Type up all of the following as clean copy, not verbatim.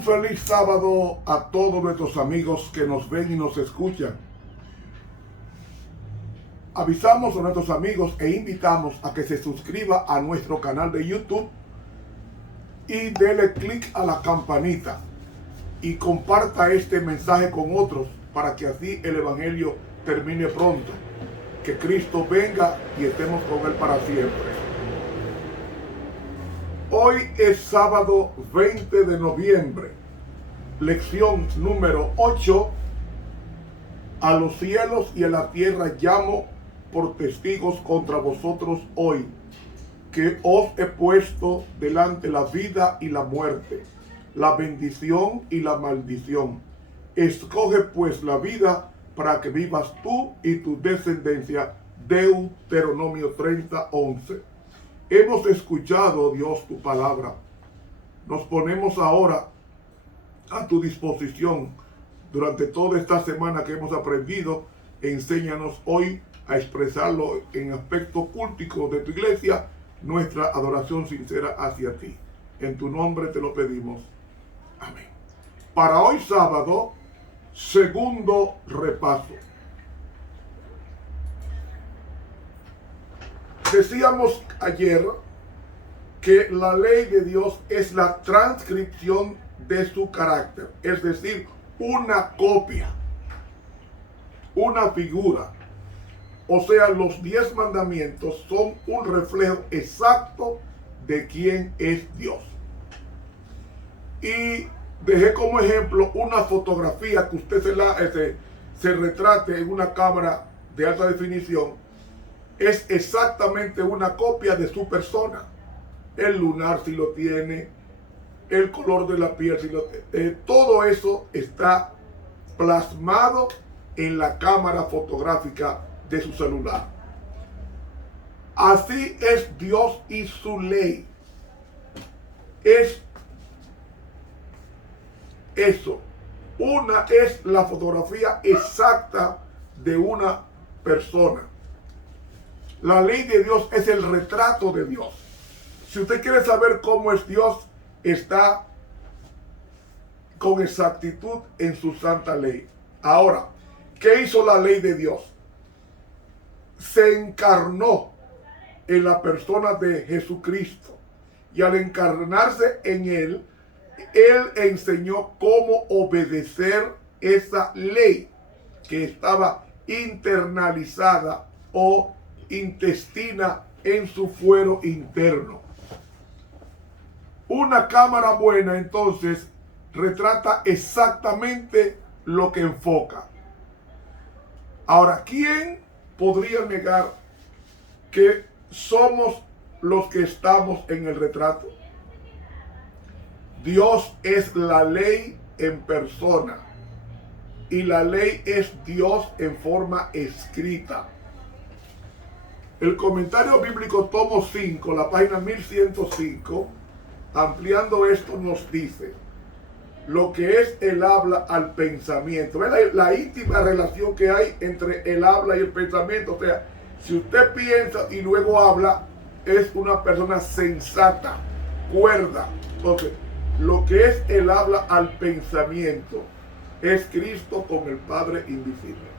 Un feliz sábado a todos nuestros amigos que nos ven y nos escuchan. Avisamos a nuestros amigos e invitamos a que se suscriba a nuestro canal de YouTube y dele clic a la campanita y comparta este mensaje con otros para que así el Evangelio termine pronto. Que Cristo venga y estemos con Él para siempre. Hoy es sábado 20 de noviembre, lección número 8. A los cielos y a la tierra llamo por testigos contra vosotros hoy, que os he puesto delante la vida y la muerte, la bendición y la maldición. Escoge pues la vida para que vivas tú y tu descendencia. Deuteronomio 30:11. Hemos escuchado, Dios, tu palabra. Nos ponemos ahora a tu disposición. Durante toda esta semana que hemos aprendido, enséñanos hoy a expresarlo en aspecto cultico de tu iglesia, nuestra adoración sincera hacia ti. En tu nombre te lo pedimos. Amén. Para hoy sábado, segundo repaso. Decíamos ayer que la ley de Dios es la transcripción de su carácter, es decir, una copia, una figura. O sea, los 10 mandamientos son un reflejo exacto de quién es Dios. Y dejé como ejemplo una fotografía que usted se retrate en una cámara de alta definición. Es exactamente una copia de su persona. El lunar si lo tiene, el color de la piel si lo tiene. Todo eso está plasmado en la cámara fotográfica de su celular. Así es Dios y su ley. Es eso. Una es la fotografía exacta de una persona. La ley de Dios es el retrato de Dios. Si usted quiere saber cómo es Dios, está con exactitud en su santa ley. Ahora, ¿qué hizo la ley de Dios? Se encarnó en la persona de Jesucristo. Y al encarnarse en Él, Él enseñó cómo obedecer esa ley que estaba internalizada o intestina en su fuero interno. Una cámara buena entonces retrata exactamente lo que enfoca. Ahora, ¿quién podría negar que somos los que estamos en el retrato? Dios es la ley en persona y la ley es Dios en forma escrita. El comentario bíblico tomo 5, la página 1105, ampliando esto nos dice lo que es el habla al pensamiento. ¿Ven la íntima relación que hay entre el habla y el pensamiento? O sea, si usted piensa y luego habla, es una persona sensata, cuerda. Entonces, lo que es el habla al pensamiento es Cristo con el Padre invisible.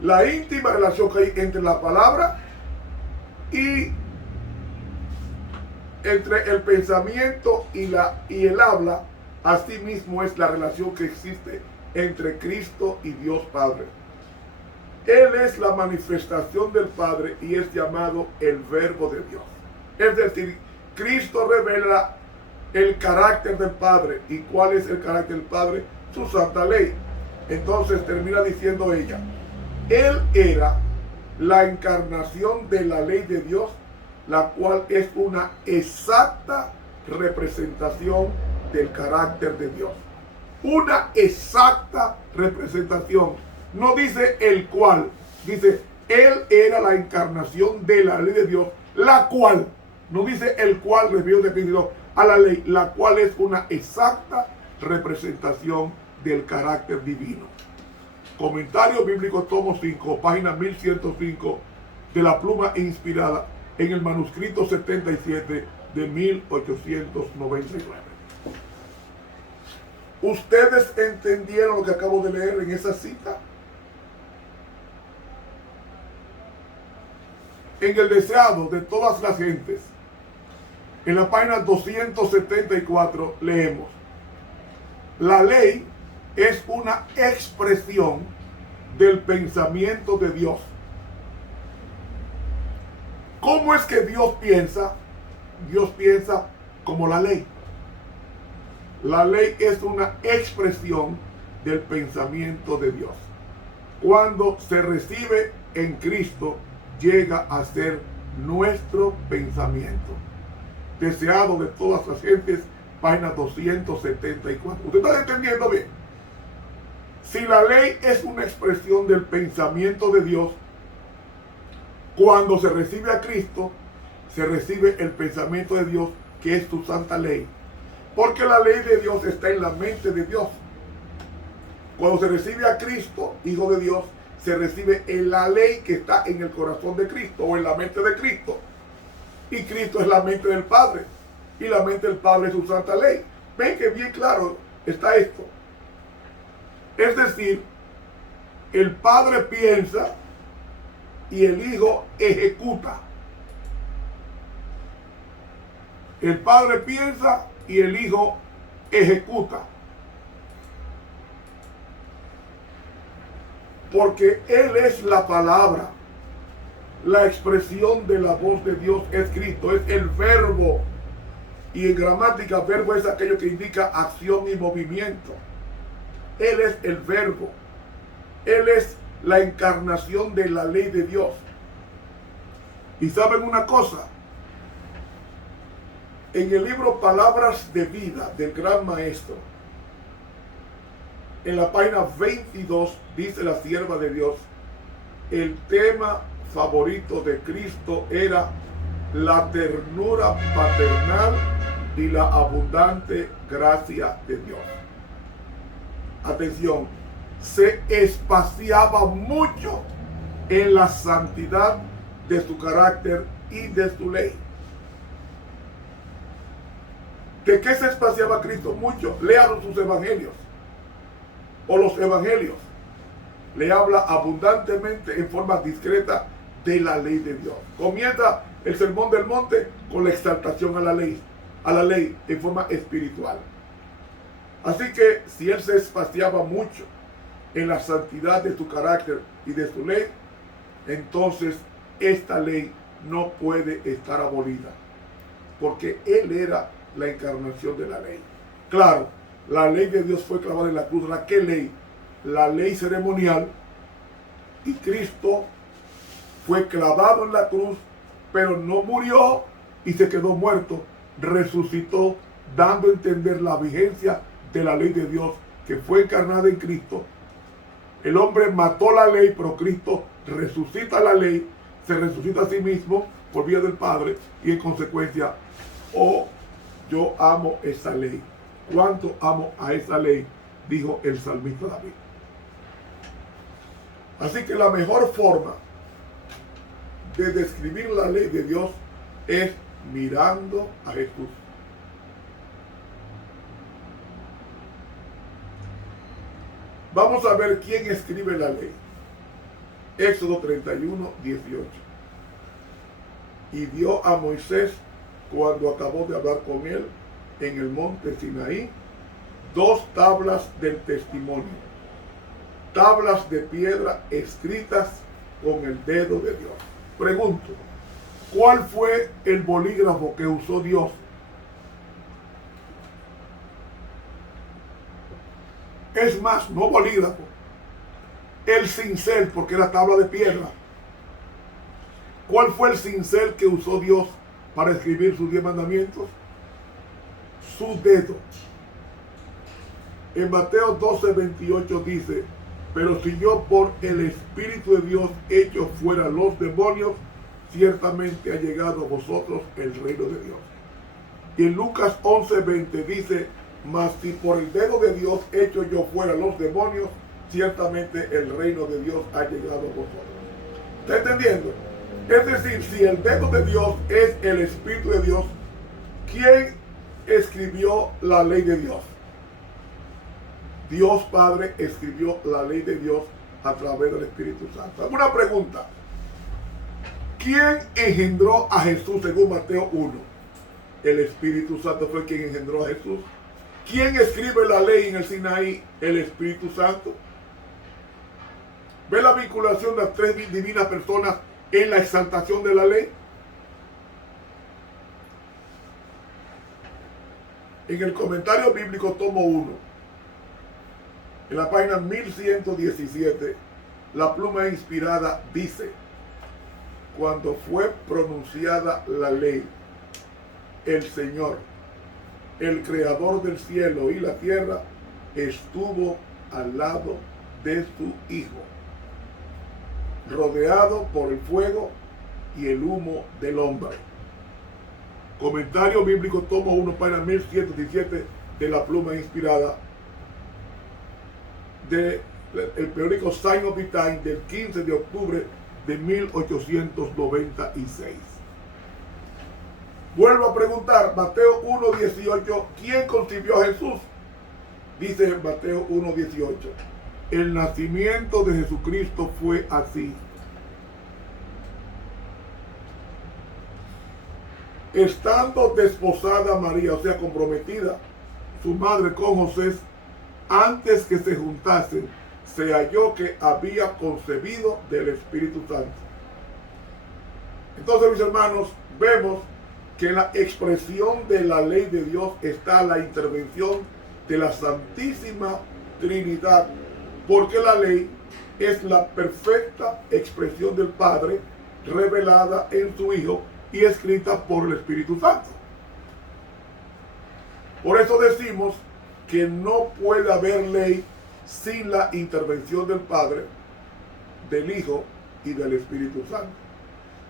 La íntima relación que hay entre la palabra y entre el pensamiento y el habla, así mismo es la relación que existe entre Cristo y Dios Padre. Él es la manifestación del Padre y es llamado el Verbo de Dios. Es decir, Cristo revela el carácter del Padre. ¿Y cuál es el carácter del Padre? Su santa ley. Entonces termina diciendo ella, Él era la encarnación de la ley de Dios, la cual es una exacta representación del carácter de Dios. Una exacta representación. No dice el cual, dice Él era la encarnación de la ley de Dios, la cual, no dice el cual refirió definido a la ley, la cual es una exacta representación del carácter divino. Comentario bíblico tomo 5, página 1105, de la pluma inspirada en el manuscrito 77 de 1899. ¿Ustedes entendieron lo que acabo de leer en esa cita? En el deseado de todas las gentes, en la página 274 leemos: la ley es una expresión del pensamiento de Dios. ¿Cómo es que Dios piensa? Dios piensa como la ley. La ley es una expresión del pensamiento de Dios. Cuando se recibe en Cristo, llega a ser nuestro pensamiento. Deseado de todas las gentes, página 274. ¿Usted está entendiendo bien? Si la ley es una expresión del pensamiento de Dios, cuando se recibe a Cristo, se recibe el pensamiento de Dios, que es su santa ley. Porque la ley de Dios está en la mente de Dios. Cuando se recibe a Cristo, Hijo de Dios, se recibe en la ley que está en el corazón de Cristo o en la mente de Cristo. Y Cristo es la mente del Padre. Y la mente del Padre es su santa ley. Ven que bien claro está esto. Es decir, el Padre piensa y el Hijo ejecuta. El Padre piensa y el Hijo ejecuta. Porque Él es la palabra. La expresión de la voz de Dios es Cristo, es el verbo. Y en gramática, verbo es aquello que indica acción y movimiento. Él es el verbo. Él es la encarnación de la ley de Dios. Y saben una cosa, en el libro Palabras de Vida del Gran Maestro, en la página 22, dice la sierva de Dios, el tema favorito de Cristo era la ternura paternal y la abundante gracia de Dios. Atención, se espaciaba mucho en la santidad de su carácter y de su ley. ¿De qué se espaciaba Cristo? Mucho. Lean sus evangelios o los evangelios. Le habla abundantemente en forma discreta de la ley de Dios. Comienza el sermón del monte con la exaltación a la ley en forma espiritual. Así que si él se espaciaba mucho en la santidad de su carácter y de su ley, entonces esta ley no puede estar abolida, porque él era la encarnación de la ley. Claro, la ley de Dios fue clavada en la cruz. ¿La qué ley? La ley ceremonial. Y Cristo fue clavado en la cruz, pero no murió y se quedó muerto. Resucitó, dando a entender la vigencia de la ley de Dios que fue encarnada en Cristo. El hombre mató la ley, pero Cristo resucita la ley, se resucita a sí mismo por vía del Padre, y en consecuencia, yo amo esa ley. ¿Cuánto amo a esa ley? Dijo el salmista David. Así que la mejor forma de describir la ley de Dios es mirando a Jesús. Vamos a ver quién escribe la ley. Éxodo 31, 18. Y dio a Moisés, cuando acabó de hablar con él en el monte Sinaí, 2 tablas del testimonio, tablas de piedra escritas con el dedo de Dios. Pregunto, ¿cuál fue el bolígrafo que usó Dios? Es más, no bolígrafo, el cincel, porque era tabla de piedra. ¿Cuál fue el cincel que usó Dios para escribir sus 10 mandamientos? Su dedo. En Mateo 12, 28 dice: pero si yo por el Espíritu de Dios echo fuera los demonios, ciertamente ha llegado a vosotros el reino de Dios. Y en Lucas 11, 20 dice: mas si por el dedo de Dios echo yo fuera los demonios, ciertamente el reino de Dios ha llegado a vosotros. ¿Está entendiendo? Es decir, si el dedo de Dios es el Espíritu de Dios, ¿quién escribió la ley de Dios? Dios Padre escribió la ley de Dios a través del Espíritu Santo. Una pregunta. ¿Quién engendró a Jesús según Mateo 1? El Espíritu Santo fue quien engendró a Jesús. ¿Quién escribe la ley en el Sinaí? El Espíritu Santo. ¿Ve la vinculación de las tres divinas personas en la exaltación de la ley? En el comentario bíblico tomo 1, en la página 1117, la pluma inspirada dice: cuando fue pronunciada la ley, el Señor, el creador del cielo y la tierra, estuvo al lado de su Hijo, rodeado por el fuego y el humo del hombre. Comentario bíblico tomo 1, página 1117 de la pluma inspirada del periódico Sign of the Times del 15 de octubre de 1896. Vuelvo a preguntar, Mateo 1:18, ¿quién concibió a Jesús? Dice Mateo 1:18, el nacimiento de Jesucristo fue así. Estando desposada María, o sea, comprometida, su madre con José, antes que se juntasen, se halló que había concebido del Espíritu Santo. Entonces, mis hermanos, vemos que en la expresión de la ley de Dios está la intervención de la Santísima Trinidad, porque la ley es la perfecta expresión del Padre revelada en su Hijo y escrita por el Espíritu Santo. Por eso decimos que no puede haber ley sin la intervención del Padre, del Hijo y del Espíritu Santo.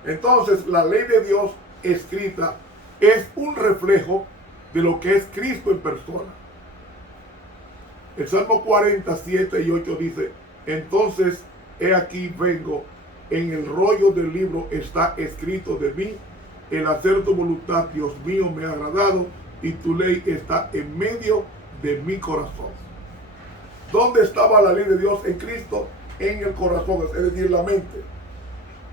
Entonces, la ley de Dios escrita es un reflejo de lo que es Cristo en persona. El Salmo 47:8 dice: entonces, he aquí vengo, en el rollo del libro está escrito de mí, el hacer tu voluntad, Dios mío, me ha agradado, y tu ley está en medio de mi corazón. ¿Dónde estaba la ley de Dios en Cristo? En el corazón, es decir, la mente.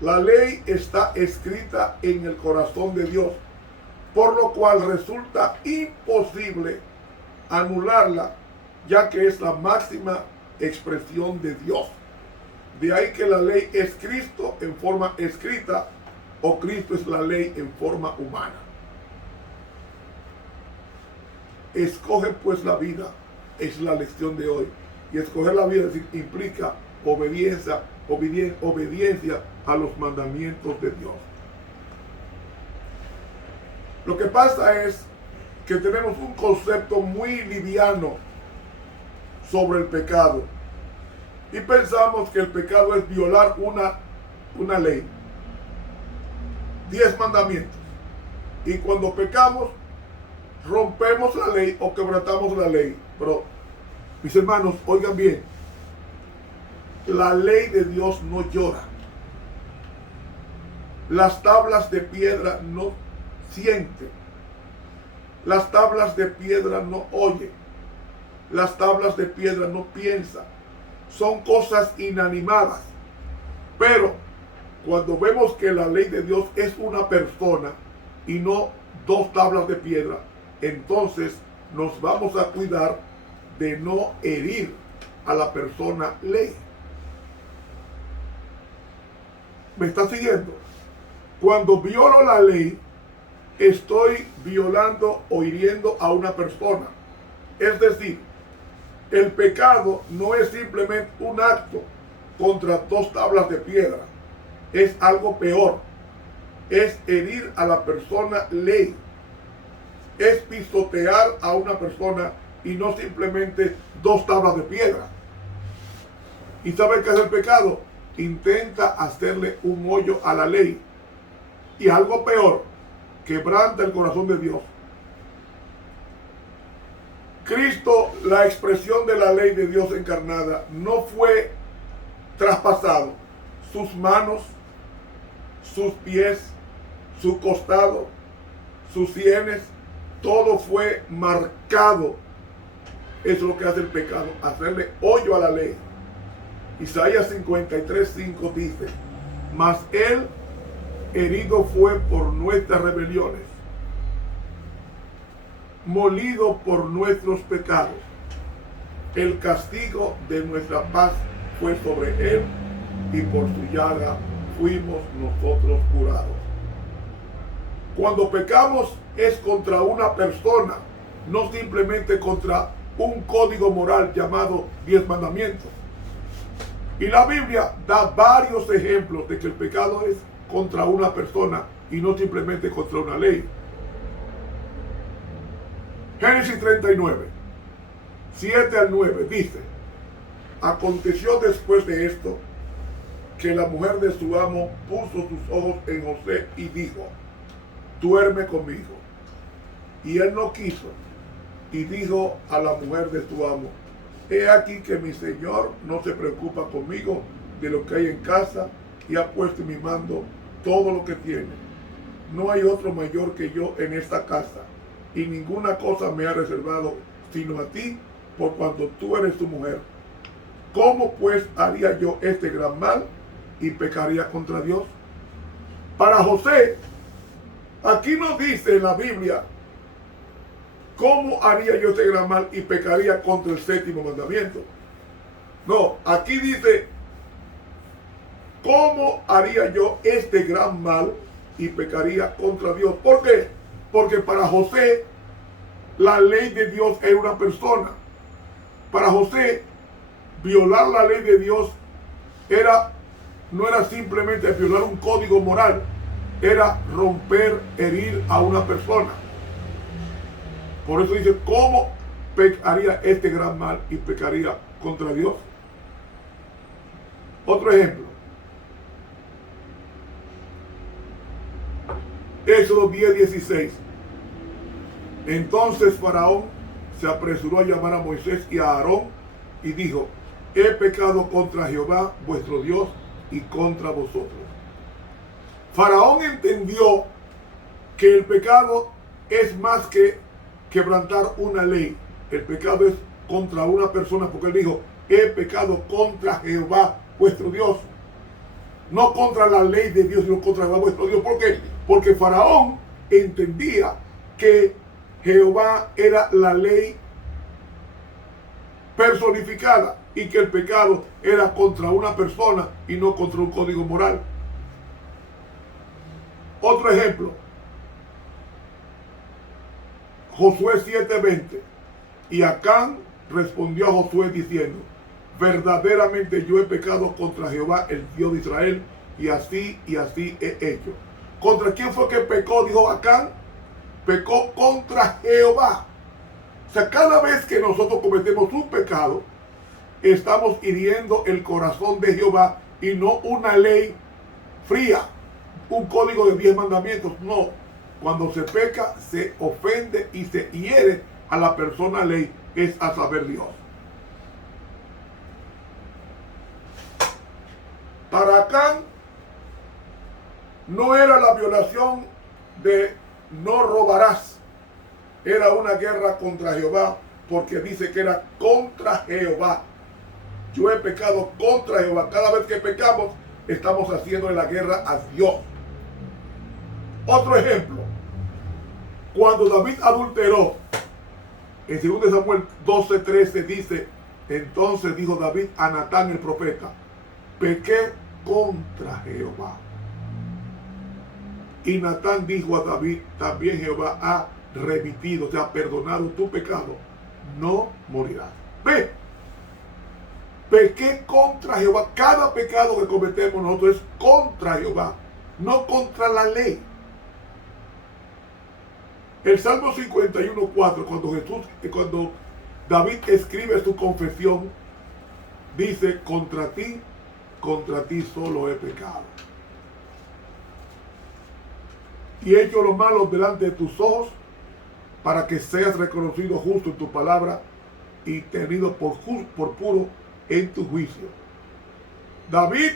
La ley está escrita en el corazón de Dios, por lo cual resulta imposible anularla, ya que es la máxima expresión de Dios. De ahí que la ley es Cristo en forma escrita, o Cristo es la ley en forma humana. Escoge pues la vida, es la lección de hoy. Y escoger la vida implica obediencia a los mandamientos de Dios. Lo que pasa es que tenemos un concepto muy liviano sobre el pecado. Y pensamos que el pecado es violar una ley. 10 mandamientos. Y cuando pecamos, rompemos la ley o quebrantamos la ley. Pero, mis hermanos, oigan bien. La ley de Dios no llora. Las tablas de piedra no sienten. Las tablas de piedra no oyen. Las tablas de piedra no piensan. Son cosas inanimadas. Pero cuando vemos que la ley de Dios es una persona y no 2 tablas de piedra, entonces nos vamos a cuidar de no herir a la persona ley. ¿Me está siguiendo? Cuando violo la ley, estoy violando o hiriendo a una persona. Es decir, el pecado no es simplemente un acto contra 2 tablas de piedra. Es algo peor. Es herir a la persona ley. Es pisotear a una persona y no simplemente 2 tablas de piedra. ¿Y sabe qué es el pecado? Intenta hacerle un hoyo a la ley. Y algo peor, quebranta el corazón de Dios. Cristo, la expresión de la ley de Dios encarnada, no fue traspasado. Sus manos, sus pies, su costado, sus sienes, todo fue marcado Eso es lo que hace el pecado, hacerle hoyo a la ley. Isaías 53:5 dice: mas él herido fue por nuestras rebeliones, molido por nuestros pecados. El castigo de nuestra paz fue sobre él, y por su llaga fuimos nosotros curados. Cuando pecamos es contra una persona, no simplemente contra un código moral llamado 10 mandamientos. Y la Biblia da varios ejemplos de que el pecado es contra una persona y no simplemente contra una ley. Génesis 39, 7 al 9 dice: aconteció después de esto que la mujer de su amo puso sus ojos en José y dijo: duerme conmigo. Y él no quiso, y dijo a la mujer de su amo: he aquí que mi señor no se preocupa conmigo de lo que hay en casa, y ha puesto en mi mando todo lo que tiene. No hay otro mayor que yo en esta casa, y ninguna cosa me ha reservado sino a ti, por cuanto tú eres su mujer. ¿Cómo pues haría yo este gran mal y pecaría contra Dios? Para José, aquí nos dice en la Biblia cómo haría yo este gran mal y pecaría contra el séptimo mandamiento. No, aquí dice cómo haría yo este gran mal y pecaría contra Dios. ¿Por qué? Porque para José la ley de Dios era una persona. Para José violar la ley de Dios no era simplemente violar un código moral, era romper, herir a una persona. Por eso dice, ¿cómo pecaría este gran mal y pecaría contra Dios? Otro ejemplo. Éxodo 10:16. Entonces Faraón se apresuró a llamar a Moisés y a Aarón y dijo: he pecado contra Jehová vuestro Dios y contra vosotros. Faraón entendió que el pecado es más que quebrantar una ley. El pecado es contra una persona, porque él dijo: he pecado contra Jehová vuestro Dios. No contra la ley de Dios, sino contra Jehová vuestro Dios. ¿Por qué? Porque Faraón entendía que Jehová era la ley personificada y que el pecado era contra una persona y no contra un código moral. Otro ejemplo, Josué 7:20. Y Acán respondió a Josué diciendo: verdaderamente yo he pecado contra Jehová, el Dios de Israel, y así he hecho. ¿Contra quién fue que pecó? Dijo Acán. Pecó contra Jehová. O sea, cada vez que nosotros cometemos un pecado, estamos hiriendo el corazón de Jehová y no una ley fría, un código de 10 mandamientos. No, cuando se peca, se ofende y se hiere a la persona ley, es a saber Dios. Para Acán no era la violación de no robarás, era una guerra contra Jehová, porque dice que era contra Jehová. Yo he pecado contra Jehová. Cada vez que pecamos, estamos haciendo la guerra a Dios. Otro ejemplo, cuando David adulteró, en 2 Samuel 12:13 dice: entonces dijo David a Natán el profeta: pequé contra Jehová. Y Natán dijo a David: también Jehová ha remitido, te ha perdonado tu pecado, no morirás. Ve, pequé contra Jehová. Cada pecado que cometemos nosotros es contra Jehová, no contra la ley. El Salmo 51:4, cuando David escribe su confesión, dice: contra ti solo he pecado, y he hecho lo malo delante de tus ojos, para que seas reconocido justo en tu palabra y tenido por puro en tu juicio. David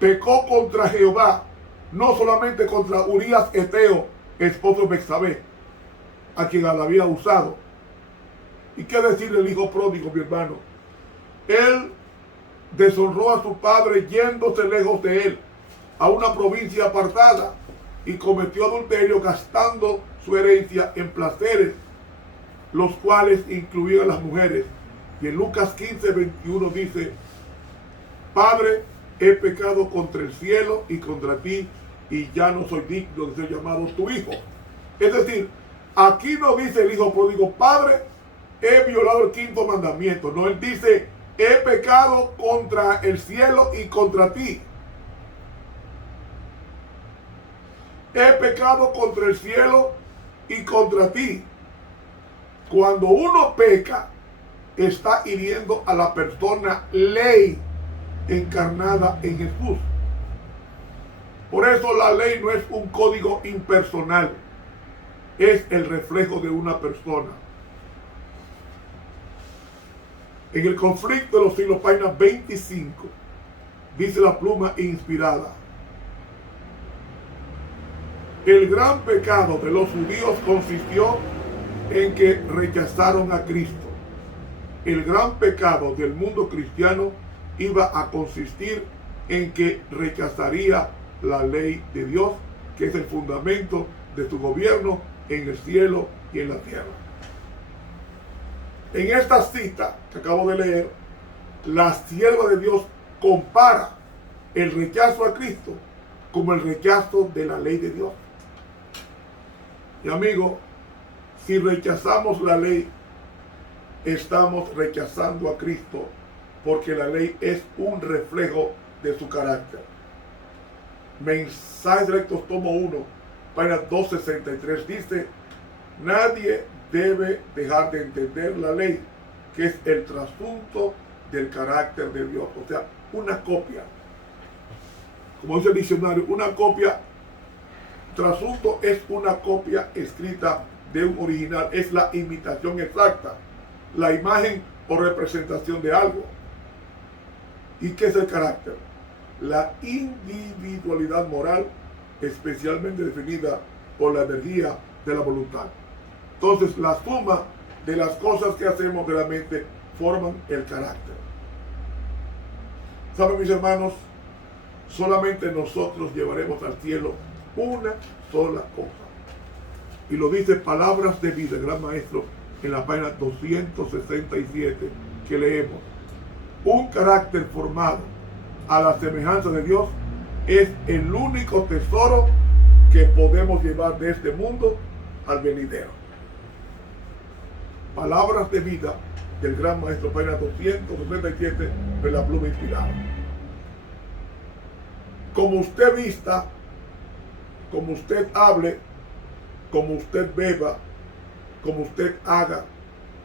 pecó contra Jehová, no solamente contra Urías Eteo, esposo de Betsabé, a quien la había usado, ¿Y qué decir del hijo pródigo, mi hermano? Él deshonró a su padre yéndose lejos de él, a una provincia apartada, y cometió adulterio gastando su herencia en placeres, los cuales incluían a las mujeres. Y en Lucas 15:21 dice: Padre, he pecado contra el cielo y contra ti, y ya no soy digno de ser llamado tu hijo. Es decir, aquí no dice el hijo pródigo: Padre, he violado el quinto mandamiento. No, él dice: he pecado contra el cielo y contra ti. He pecado contra el cielo y contra ti. Cuando uno peca, está hiriendo a la persona ley encarnada en Jesús. Por eso la ley no es un código impersonal, es el reflejo de una persona. En el conflicto de los siglos, página 25, dice la pluma inspirada: el gran pecado de los judíos consistió en que rechazaron a Cristo. El gran pecado del mundo cristiano iba a consistir en que rechazaría la ley de Dios, que es el fundamento de su gobierno en el cielo y en la tierra. En esta cita que acabo de leer, la sierva de Dios compara el rechazo a Cristo como el rechazo de la ley de Dios. Y amigo, si rechazamos la ley, estamos rechazando a Cristo, porque la ley es un reflejo de su carácter. Mensajes Directos, tomo 1, página 263, dice: nadie debe dejar de entender la ley, que es el trasunto del carácter de Dios. O sea, una copia. Como dice el diccionario, una copia, trasunto es una copia escrita de un original, es la imitación exacta, la imagen o representación de algo. ¿Y qué es el carácter? La individualidad moral, especialmente definida por la energía de la voluntad. Entonces, la suma de las cosas que hacemos de la mente forman el carácter. ¿Saben, mis hermanos? Solamente nosotros llevaremos al cielo una sola cosa. Y lo dice Palabras de Vida, el gran maestro, en la página 267 que leemos. Un carácter formado a la semejanza de Dios es el único tesoro que podemos llevar de este mundo al venidero. Palabras de Vida del gran maestro, página 267 de la pluma inspirada. Como usted vista, como usted hable, como usted beba, como usted haga,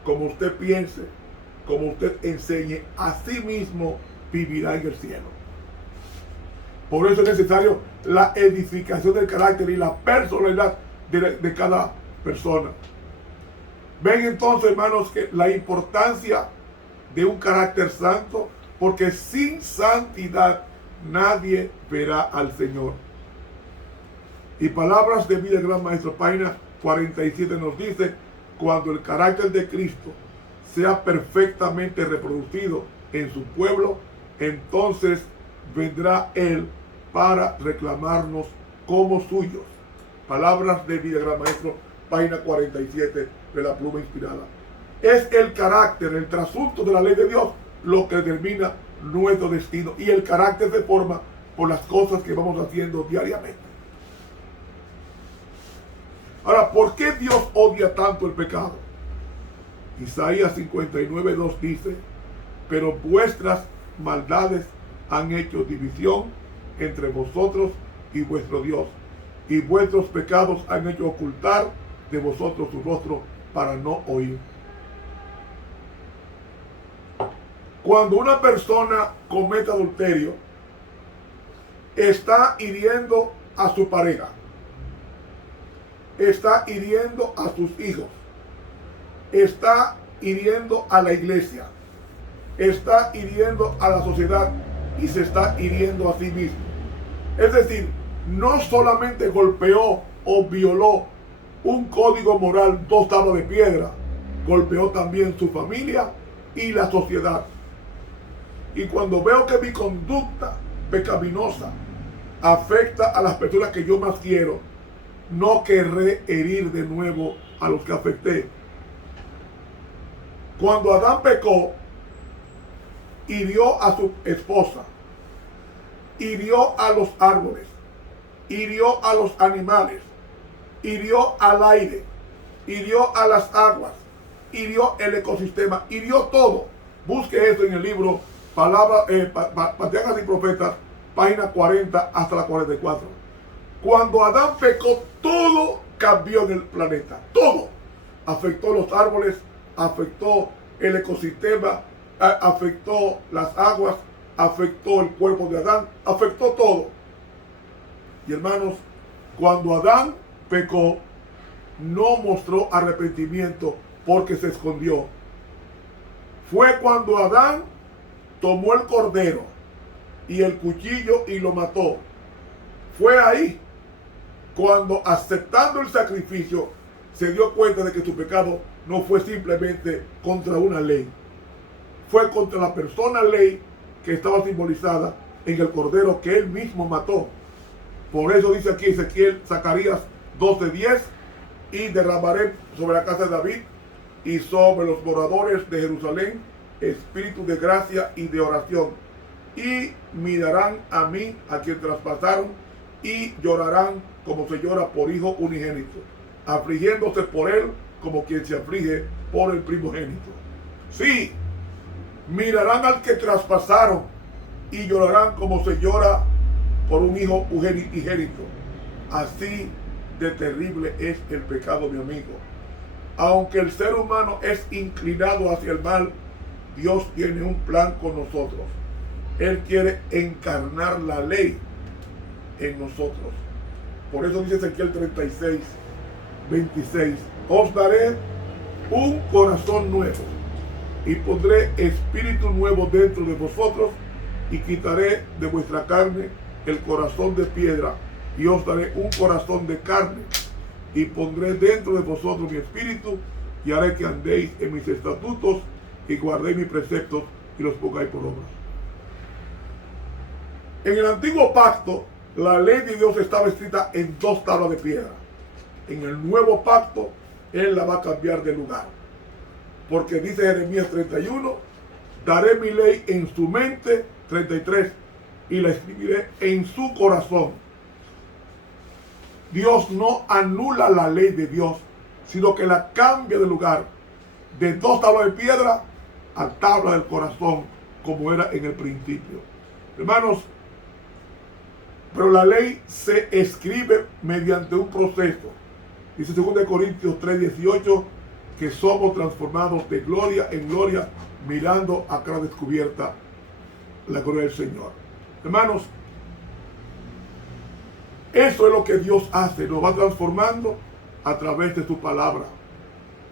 como usted piense, como usted enseñe, así mismo vivirá en el cielo. Por eso es necesario la edificación del carácter y la personalidad de cada persona. Ven entonces, hermanos, que la importancia de un carácter santo, porque sin santidad nadie verá al Señor. Y Palabras de Vida del gran maestro, página 47, nos dice: cuando el carácter de Cristo sea perfectamente reproducido en su pueblo, entonces vendrá Él para reclamarnos como suyos. Palabras de Vida del gran maestro, página 47 de la pluma inspirada. Es el carácter, el trasunto de la ley de Dios, lo que determina nuestro destino. Y el carácter se forma por las cosas que vamos haciendo diariamente. Ahora, ¿por qué Dios odia tanto el pecado? Isaías 59:2 dice: pero vuestras maldades han hecho división entre vosotros y vuestro Dios, y vuestros pecados han hecho ocultar de vosotros su rostro para no oír. Cuando una persona comete adulterio, está hiriendo a su pareja, está hiriendo a sus hijos, está hiriendo a la iglesia, está hiriendo a la sociedad y se está hiriendo a sí mismo. Es decir, no solamente golpeó o violó un código moral, 2 tablas de piedra, golpeó también su familia y la sociedad. Y cuando veo que mi conducta pecaminosa afecta a las personas que yo más quiero, no querré herir de nuevo a los que afecté. Cuando Adán pecó, hirió a su esposa, hirió a los árboles, hirió a los animales, hirió al aire, hirió a las aguas, hirió el ecosistema, hirió todo. Busque esto en el libro Patriarcas y Profetas, página 40 hasta la 44. Cuando Adán pecó, todo cambió en el planeta. Todo. Afectó los árboles, afectó el ecosistema, afectó las aguas, afectó el cuerpo de Adán, afectó todo. Y hermanos, cuando Adán pecó, no mostró arrepentimiento porque se escondió. Fue cuando Adán tomó el cordero y el cuchillo y lo mató. Fue ahí cuando, aceptando el sacrificio, se dio cuenta de que su pecado no fue simplemente contra una ley, fue contra la persona ley que estaba simbolizada en el cordero que él mismo mató. Por eso dice aquí Ezequiel, Zacarías 12:10, y derramaré sobre la casa de David y sobre los moradores de Jerusalén espíritu de gracia y de oración, y mirarán a mí, a quien traspasaron, y llorarán como se llora por hijo unigénito, afligiéndose por él como quien se aflige por el primogénito. Sí, mirarán al que traspasaron y llorarán como se llora por un hijo unigénito. Así de terrible es el pecado, mi amigo. Aunque el ser humano es inclinado hacia el mal, Dios tiene un plan con nosotros. Él quiere encarnar la ley en nosotros. Por eso dice Ezequiel 36:26, os daré un corazón nuevo y pondré espíritu nuevo dentro de vosotros y quitaré de vuestra carne el corazón de piedra y os daré un corazón de carne y pondré dentro de vosotros mi espíritu y haré que andéis en mis estatutos y guardéis mis preceptos y los pongáis por obra. En el antiguo pacto, la ley de Dios estaba escrita en 2 tablas de piedra. En el nuevo pacto, Él la va a cambiar de lugar. Porque dice Jeremías 31, daré mi ley en su mente, 33, y la escribiré en su corazón. Dios no anula la ley de Dios, sino que la cambia de lugar, de 2 tablas de piedra a tabla del corazón, como era en el principio. Hermanos, pero la ley se escribe mediante un proceso. Dice 2 Corintios 3:18 que somos transformados de gloria en gloria, mirando a cara descubierta la gloria del Señor. Hermanos, eso es lo que Dios hace, nos va transformando a través de su palabra.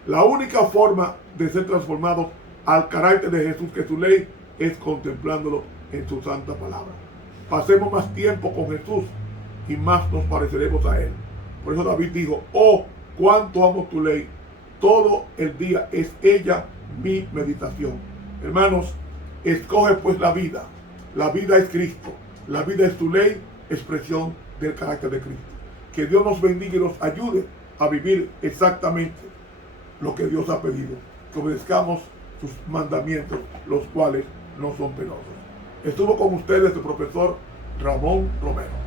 La única forma de ser transformados al carácter de Jesús, que es su ley, es contemplándolo en su santa palabra. Pasemos más tiempo con Jesús y más nos pareceremos a Él. Por eso David dijo, oh, cuánto amo tu ley, todo el día es ella mi meditación. Hermanos, escoge pues la vida. La vida es Cristo, la vida es tu ley, expresión del carácter de Cristo. Que Dios nos bendiga y nos ayude a vivir exactamente lo que Dios ha pedido, que obedezcamos sus mandamientos, los cuales no son penosos. Estuvo con ustedes el profesor Ramón Romero.